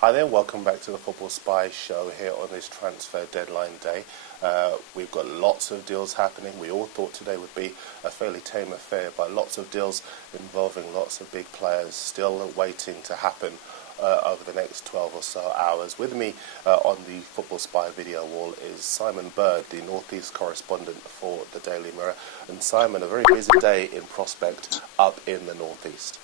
Hi there, welcome back to the Football Spy show here on this transfer deadline day. We've got lots of deals happening. We all thought today would be a fairly tame affair, but lots of deals involving lots of big players still waiting to happen over the next 12 or so hours. With me on the Football Spy video wall is Simon Bird, the Northeast correspondent for the Daily Mirror. And Simon, a very busy day in prospect up in the Northeast.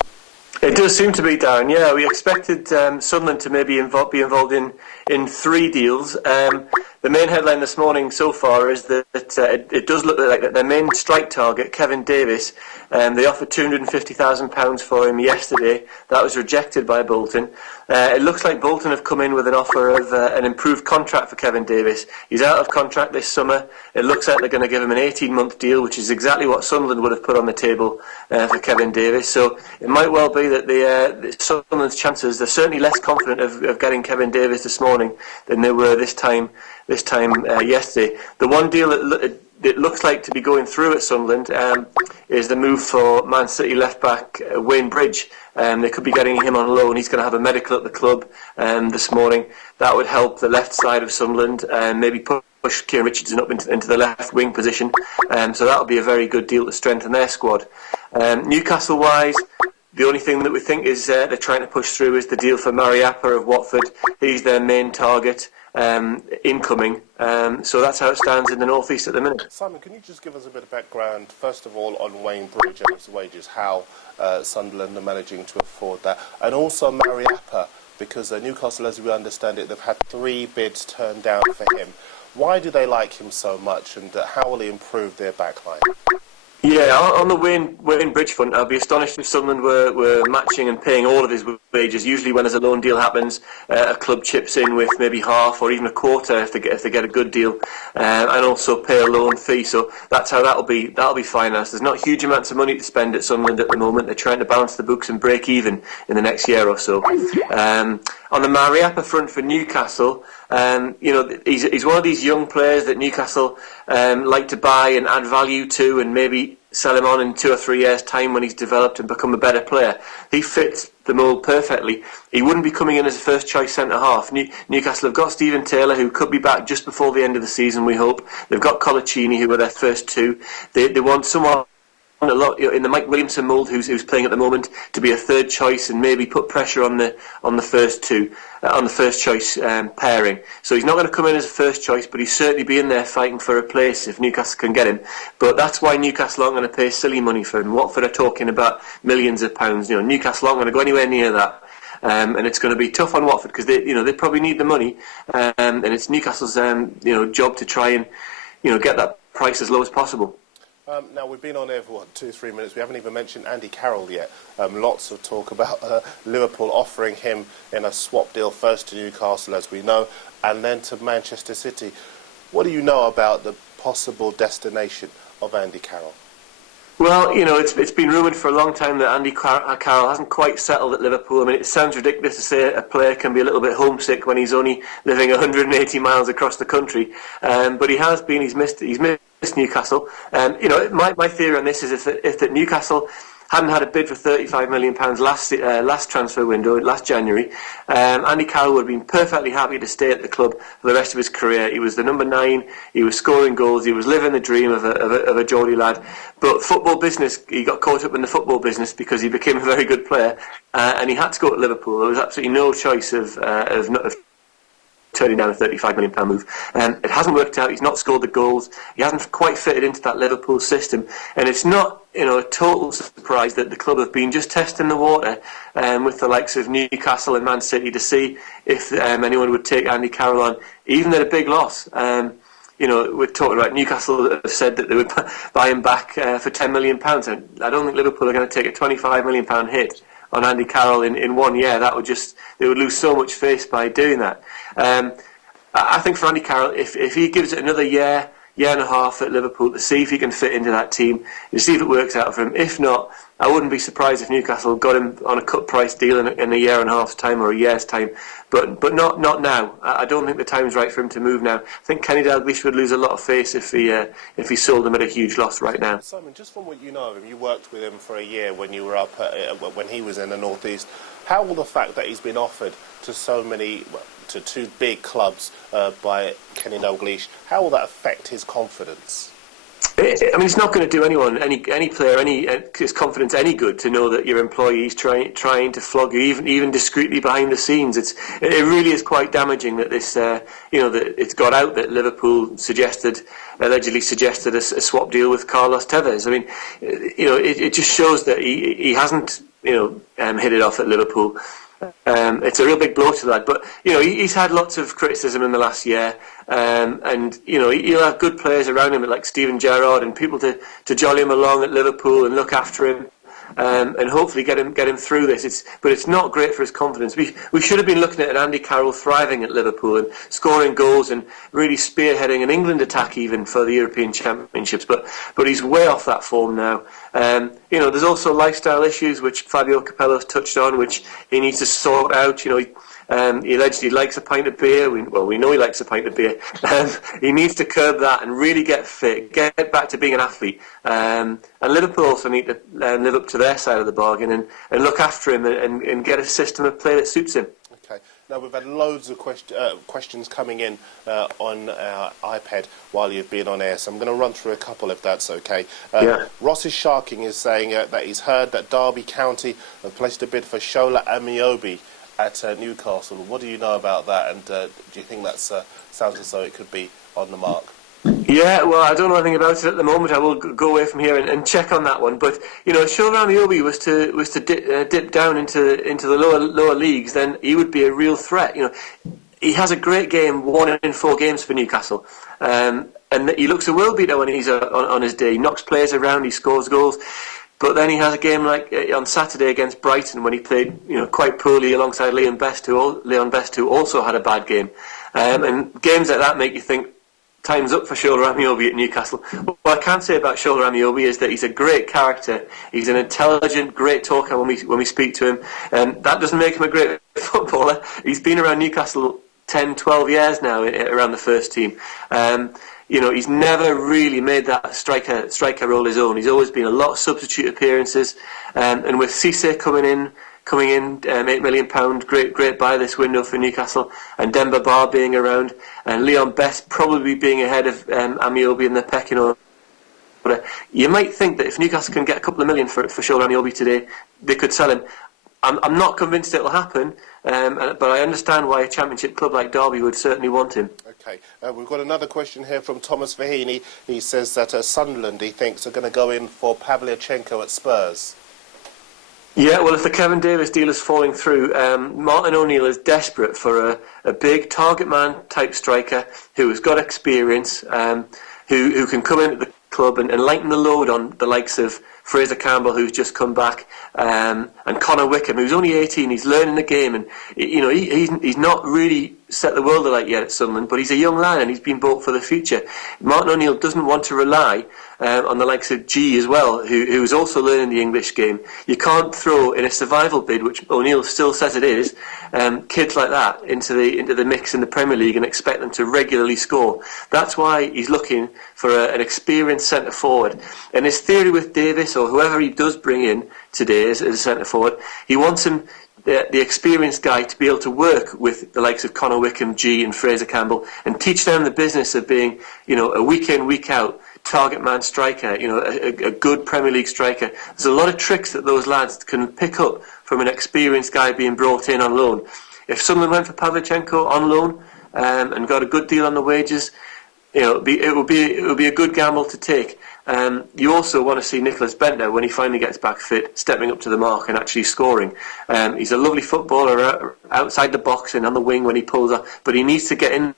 It does seem to be, Darren. Yeah, we expected Sunderland to maybe be involved in three deals. The main headline this morning so far is that it does look like that their main strike target, Kevin Davis, they offered £250,000 for him yesterday. That was rejected by Bolton. It looks like Bolton have come in with an offer of an improved contract for Kevin Davis. He's out of contract this summer. It looks like they're going to give him an 18-month deal, which is exactly what Sunderland would have put on the table for Kevin Davis. So it might well be that Sunderland's chances, they're certainly less confident of getting Kevin Davis this morning than they were this time yesterday. The one deal that it looks like to be going through at Sunderland is the move for Man City left-back Wayne Bridge. They could be getting him on loan. He's going to have a medical at the club this morning. That would help the left side of Sunderland and maybe push Kieran Richardson up into the left wing position. So that will be a very good deal to strengthen their squad. Newcastle-wise, the only thing that we think is they're trying to push through is the deal for Mariappa of Watford. He's their main target. Incoming. So that's how it stands in the North East at the minute. Simon, can you just give us a bit of background, first of all, on Wayne Bridge and his wages, how Sunderland are managing to afford that, and also Mariappa, because Newcastle, as we understand it, they've had 3 bids turned down for him. Why do they like him so much, and how will he improve their backline? Yeah, on the Wayne Bridge front, I'd be astonished if Sunderland were matching and paying all of his wages. Usually when there's a loan deal happens, a club chips in with maybe half or even a quarter if they get a good deal, and also pay a loan fee. So that's how that'll be financed. There's not huge amounts of money to spend at Sunderland at the moment. They're trying to balance the books and break even in the next year or so. On the Mariappa front for Newcastle, he's one of these young players that Newcastle like to buy and add value to, and maybe sell him on in 2 or 3 years' time when he's developed and become a better player. He fits the mould perfectly. He wouldn't be coming in as a first-choice centre-half. Newcastle have got Stephen Taylor, who could be back just before the end of the season, we hope. They've got Colaccini, who were their first 2. They want someone a lot in the Mike Williamson mould, who's playing at the moment, to be a third choice and maybe put pressure on the first choice pairing. So he's not going to come in as a first choice, but he's certainly be in there fighting for a place if Newcastle can get him. But that's why Newcastle aren't going to pay silly money for him. Watford are talking about millions of pounds. Newcastle aren't going to go anywhere near that. And it's going to be tough on Watford because they probably need the money, and it's Newcastle's job to try and get that price as low as possible. Now, we've been on air for, 2-3 minutes. We haven't even mentioned Andy Carroll yet. Lots of talk about Liverpool offering him in a swap deal, first to Newcastle, as we know, and then to Manchester City. What do you know about the possible destination of Andy Carroll? Well, it's been rumoured for a long time that Andy Carroll hasn't quite settled at Liverpool. I mean, it sounds ridiculous to say a player can be a little bit homesick when he's only living 180 miles across the country, but he has been. He's missed Newcastle. My theory on this is if that Newcastle hadn't had a bid for £35 million last transfer window, last January, Andy Carroll would have been perfectly happy to stay at the club for the rest of his career. He was the number 9, he was scoring goals, he was living the dream of a Geordie lad. But football business, he got caught up in the football business because he became a very good player, and he had to go to Liverpool. There was absolutely no choice of turning down a £35 million move. It hasn't worked out. He's not scored the goals. He hasn't quite fitted into that Liverpool system. And it's not a total surprise that the club have been just testing the water with the likes of Newcastle and Man City to see if anyone would take Andy Carroll on, even at a big loss. We're talking about Newcastle have said that they would buy him back for £10 million. And I don't think Liverpool are going to take a £25 million hit on Andy Carroll in 1 year. They would lose so much face by doing that. I think for Andy Carroll, if he gives it another year, year and a half at Liverpool to see if he can fit into that team, to see if it works out for him. If not, I wouldn't be surprised if Newcastle got him on a cut price deal in a year and a half's time or a year's time, but not now. I don't think the time's right for him to move now. I think Kenny Dalglish would lose a lot of face if he sold him at a huge loss right now. Simon, just from what you know of him, you worked with him for a year when you were up when he was in the North East. How will the fact that he's been offered to to two big clubs by Kenny Dalglish, how will that affect his confidence? I mean, it's not going to do anyone, any player, his confidence any good to know that your employee's trying to flog you, even discreetly behind the scenes. It really is quite damaging that this, that it's got out that Liverpool allegedly suggested a swap deal with Carlos Tevez. I mean, it just shows that he hasn't, hit it off at Liverpool. It's a real big blow to that, but he's had lots of criticism in the last year, and he'll have good players around him like Steven Gerrard and people to jolly him along at Liverpool and look after him, and hopefully get him through this. But it's not great for his confidence. We should have been looking at an Andy Carroll thriving at Liverpool and scoring goals and really spearheading an England attack even for the European Championships, but he's way off that form now. There's also lifestyle issues which Fabio Capello's touched on, which he needs to sort out. He allegedly likes a pint of beer. We know he likes a pint of beer. He needs to curb that and really get fit, get back to being an athlete. And Liverpool also need to live up to their side of the bargain and look after him and get a system of play that suits him. Okay. Now, we've had loads of questions coming in on our iPad while you've been on air, so I'm going to run through a couple if that's okay. Ross is Sharking is saying that he's heard that Derby County have placed a bid for Shola Ameobi at Newcastle. What do you know about that, and do you think that sounds as though it could be on the mark? Yeah, well, I don't know anything about it at the moment. I will go away from here and check on that one. But Shola Ameobi was to dip down into the lower leagues, then he would be a real threat. He has a great game, 1 in 4 games for Newcastle, and he looks a world beater when he's on his day. He knocks players around, he scores goals. But then he has a game like on Saturday against Brighton when he played quite poorly alongside Leon Best, who also had a bad game. And games like that make you think, time's up for Shola Ameobi at Newcastle. What I can say about Shola Ameobi is that he's a great character. He's an intelligent, great talker when we speak to him. And that doesn't make him a great footballer. He's been around Newcastle 10, 12 years now around the first team. He's never really made that striker role his own. He's always been a lot of substitute appearances. And with Cisse coming in, £8 million, great buy this window for Newcastle, and Demba Ba being around, and Leon Best probably being ahead of Ameobi in the pecking order. You might think that if Newcastle can get a couple of million for Shola Ameobi today, they could sell him. I'm not convinced it'll happen, but I understand why a Championship club like Derby would certainly want him. Okay, we've got another question here from Thomas Fahini. He says that Sunderland, he thinks, are going to go in for Pavlovchenko at Spurs. Yeah, well, if the Kevin Davis deal is falling through, Martin O'Neill is desperate for a big target man type striker who has got experience, who can come into the club and lighten the load on the likes of Fraser Campbell, who's just come back, and Connor Wickham, who's only 18. He's learning the game, and he's not really set the world alight yet at Sunderland, but he's a young lad and he's been bought for the future. Martin O'Neill doesn't want to rely on the likes of G as well, who's also learning the English game. You can't throw in a survival bid, which O'Neill still says it is, kids like that into the mix in the Premier League and expect them to regularly score. That's why he's looking for an experienced centre forward. And his theory with Davis, or whoever he does bring in today as a centre forward, he wants him, the experienced guy, to be able to work with the likes of Connor Wickham, G and Fraser Campbell, and teach them the business of being, a week in, week out target man striker, a good Premier League striker. There's a lot of tricks that those lads can pick up from an experienced guy being brought in on loan. If someone went for Pavlovchenko on loan and got a good deal on the wages, it would be a good gamble to take. You also want to see Nicholas Bentner, when he finally gets back fit, stepping up to the mark and actually scoring. He's a lovely footballer outside the box and on the wing when he pulls up, but he needs to get in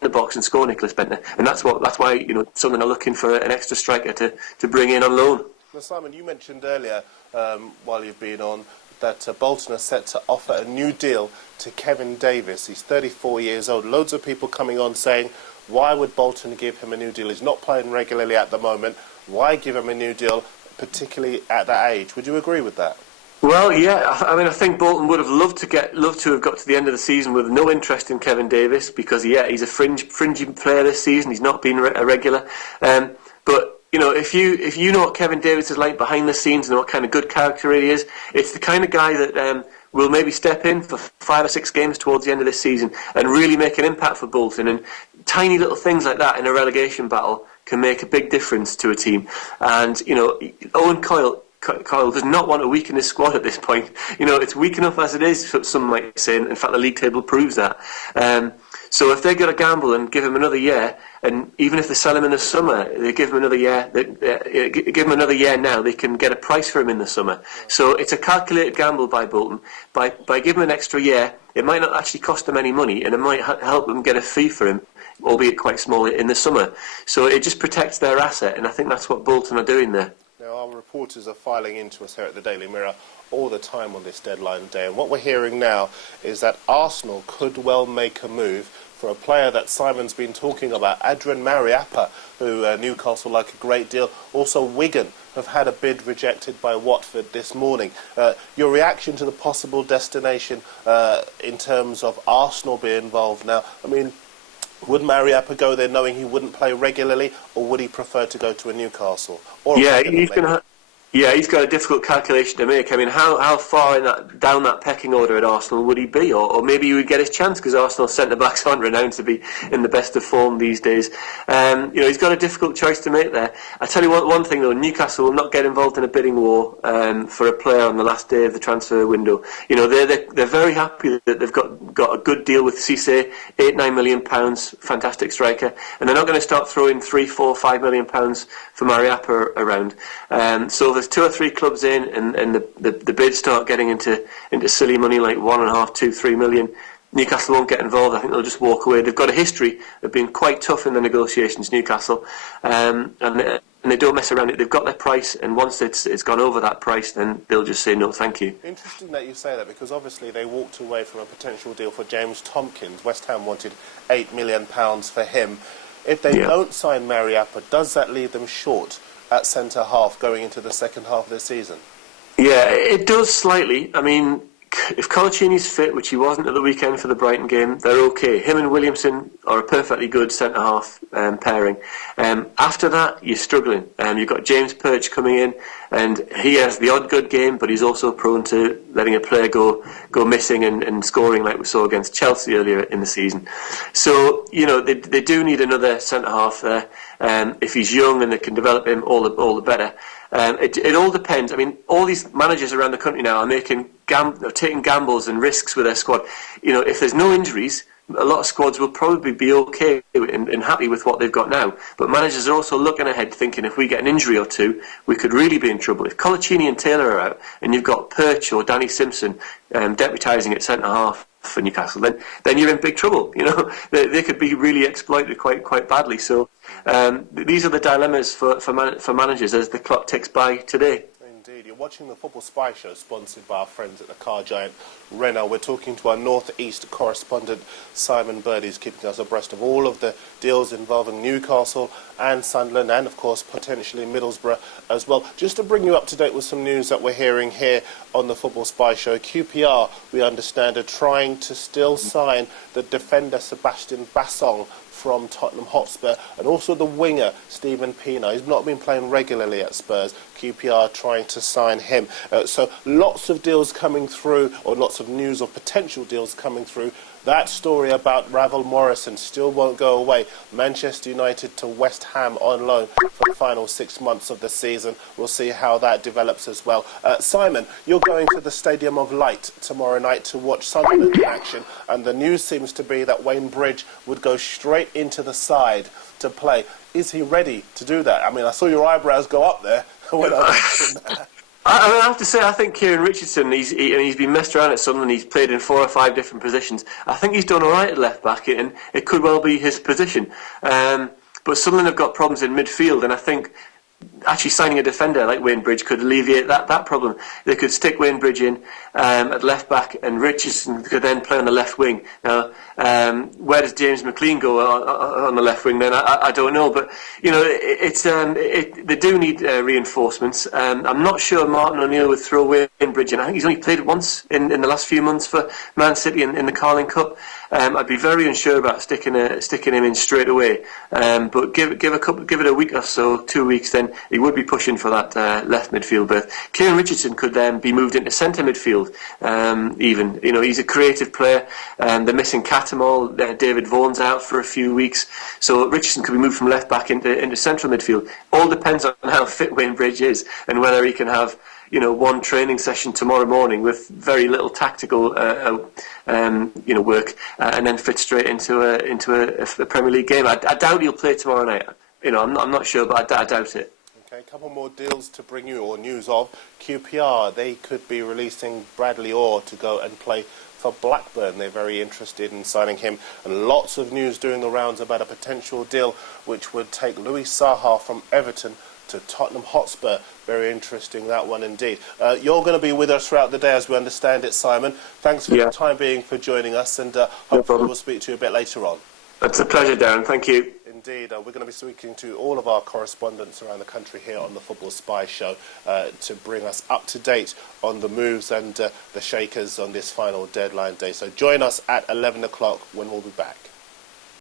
the box and score, Nicholas Bentner, and that's why Sunderland are looking for an extra striker to bring in on loan. Now, Simon, you mentioned earlier while you've been on that Bolton are set to offer a new deal to Kevin Davis. He's 34 years old. Loads of people coming on saying, Why would Bolton give him a new deal? He's not playing regularly at the moment. Why give him a new deal, particularly at that age? Would you agree with that? Well, yeah. I mean, I think Bolton would have loved to have got to the end of the season with no interest in Kevin Davis because, he's a fringy player this season. He's not been a regular. But if you know what Kevin Davis is like behind the scenes and what kind of good character he is, it's the kind of guy that will maybe step in for 5 or 6 games towards the end of this season and really make an impact for Bolton. And tiny little things like that in a relegation battle can make a big difference to a team. And Owen Coyle does not want to weaken his squad at this point. It's weak enough as it is, some might say. In fact, the league table proves that. So if they're going to gamble and give him another year, and even if they sell him in the summer, they give him another year. Give him another year now. They can get a price for him in the summer. So it's a calculated gamble by Bolton. By giving him an extra year, it might not actually cost them any money, and it might help them get a fee for him, albeit quite small, in the summer. So it just protects their asset, and I think that's what Bolton are doing there. Now, our reporters are filing into us here at the Daily Mirror all the time on this deadline day, and what we're hearing now is that Arsenal could well make a move for a player that Simon's been talking about, Adrian Mariappa, who Newcastle like a great deal. Also Wigan have had a bid rejected by Watford this morning. Your reaction to the possible destination in terms of Arsenal being involved now? I mean, would Mariappa go there knowing he wouldn't play regularly, or would he prefer to go to a Newcastle? Or he's got a difficult calculation to make. I mean, how far down that pecking order at Arsenal would he be? Or maybe he would get his chance because Arsenal's centre-backs aren't renowned to be in the best of form these days. He's got a difficult choice to make there. I tell you one thing though, Newcastle will not get involved in a bidding war for a player on the last day of the transfer window. They're very happy that they've got a good deal with Cisse, £8-9 million, fantastic striker, and they're not going to start throwing £3-4-5 million for Mariappa around. So there's 2 or 3 clubs in, and the bids start getting into silly money like 1.5, 2, 3 million. Newcastle won't get involved. I think they'll just walk away. They've got a history of being quite tough in the negotiations, Newcastle, and they don't mess around it. They've got their price, and once it's gone over that price, then they'll just say no, thank you. Interesting that you say that, because obviously they walked away from a potential deal for James Tompkins. West Ham wanted £8 million for him. If they don't sign Mariappa, does that leave them short at centre-half going into the second half of the season? Yeah, it does slightly. I mean, if Colaccini's fit, which he wasn't at the weekend for the Brighton game, they're okay. Him and Williamson are a perfectly good centre-half pairing. After that, you're struggling. You've got James Perch coming in, and he has the odd good game, but he's also prone to letting a player go missing and scoring like we saw against Chelsea earlier in the season. So, they do need another centre-half there. If he's young and they can develop him, all the better. It all depends. I mean, all these managers around the country now are taking gambles and risks with their squad. If there's no injuries, a lot of squads will probably be okay and happy with what they've got now. But managers are also looking ahead, thinking if we get an injury or two, we could really be in trouble. If Colaccini and Taylor are out, and you've got Perch or Danny Simpson deputising at centre half for Newcastle, then you're in big trouble. They could be really exploited quite badly. So these are the dilemmas for managers as the clock ticks by today. Indeed. You're watching the Football Spy Show, sponsored by our friends at the car giant Renault. We're talking to our North East correspondent Simon Bird, who's keeping us abreast of all of the deals involving Newcastle and Sunderland, and of course potentially Middlesbrough as well. Just to bring you up to date with some news that we're hearing here on the Football Spy Show, QPR, we understand, are trying to still sign the defender Sebastian Bassong from Tottenham Hotspur, and also the winger Stephen Pienaar. He's not been playing regularly at Spurs. QPR trying to sign him. So lots of deals coming through, or lots of news of potential deals coming through. That story about Ravel Morrison still won't go away. Manchester United to West Ham on loan for the final 6 months of the season. We'll see how that develops as well. Simon, you're going to the Stadium of Light tomorrow night to watch Sunderland in action, and the news seems to be that Wayne Bridge would go straight into the side to play. Is he ready to do that? I mean, I saw your eyebrows go up there when I mentioned that. I have to say, I think Kieran Richardson, he's been messed around at Sunderland. He's played in 4 or 5 different positions. I think he's done all right at left back, and it could well be his position. But Sunderland have got problems in midfield, and I think actually signing a defender like Wayne Bridge could alleviate that problem. They could stick Wayne Bridge in at left back, and Richardson could then play on the left wing. Now, where does James McLean go on the left wing then? I don't know, but you know, they do need reinforcements. I'm not sure Martin O'Neill would throw Wayne Bridge in. I think he's only played once in the last few months for Man City in the Carling Cup. I'd be very unsure about sticking him in straight away. But give it a week or so, 2 weeks, then he would be pushing for that left midfield berth. Kieran Richardson could then be moved into centre midfield. Even, you know, he's a creative player. They're missing Catamol. David Vaughan's out for a few weeks, so Richardson could be moved from left back into central midfield. All depends on how fit Wayne Bridge is and whether he can have, you know, one training session tomorrow morning with very little tactical work, and then fit straight into a Premier League game. I doubt he'll play tomorrow night. You know, I'm not sure, but I doubt it. Okay, a couple more deals to bring you, or news of. QPR, they could be releasing Bradley Orr to go and play for Blackburn. They're very interested in signing him, and lots of news doing the rounds about a potential deal which would take Louis Saha from Everton to Tottenham Hotspur. Very interesting, that one indeed. You're going to be with us throughout the day, as we understand it, Simon. Thanks for the time being for joining us, and hopefully we'll speak to you a bit later on. It's a pleasure, Darren. Thank you. Indeed, we're going to be speaking to all of our correspondents around the country here on the Football Spy Show to bring us up to date on the moves and the shakers on this final deadline day. So join us at 11 o'clock when we'll be back.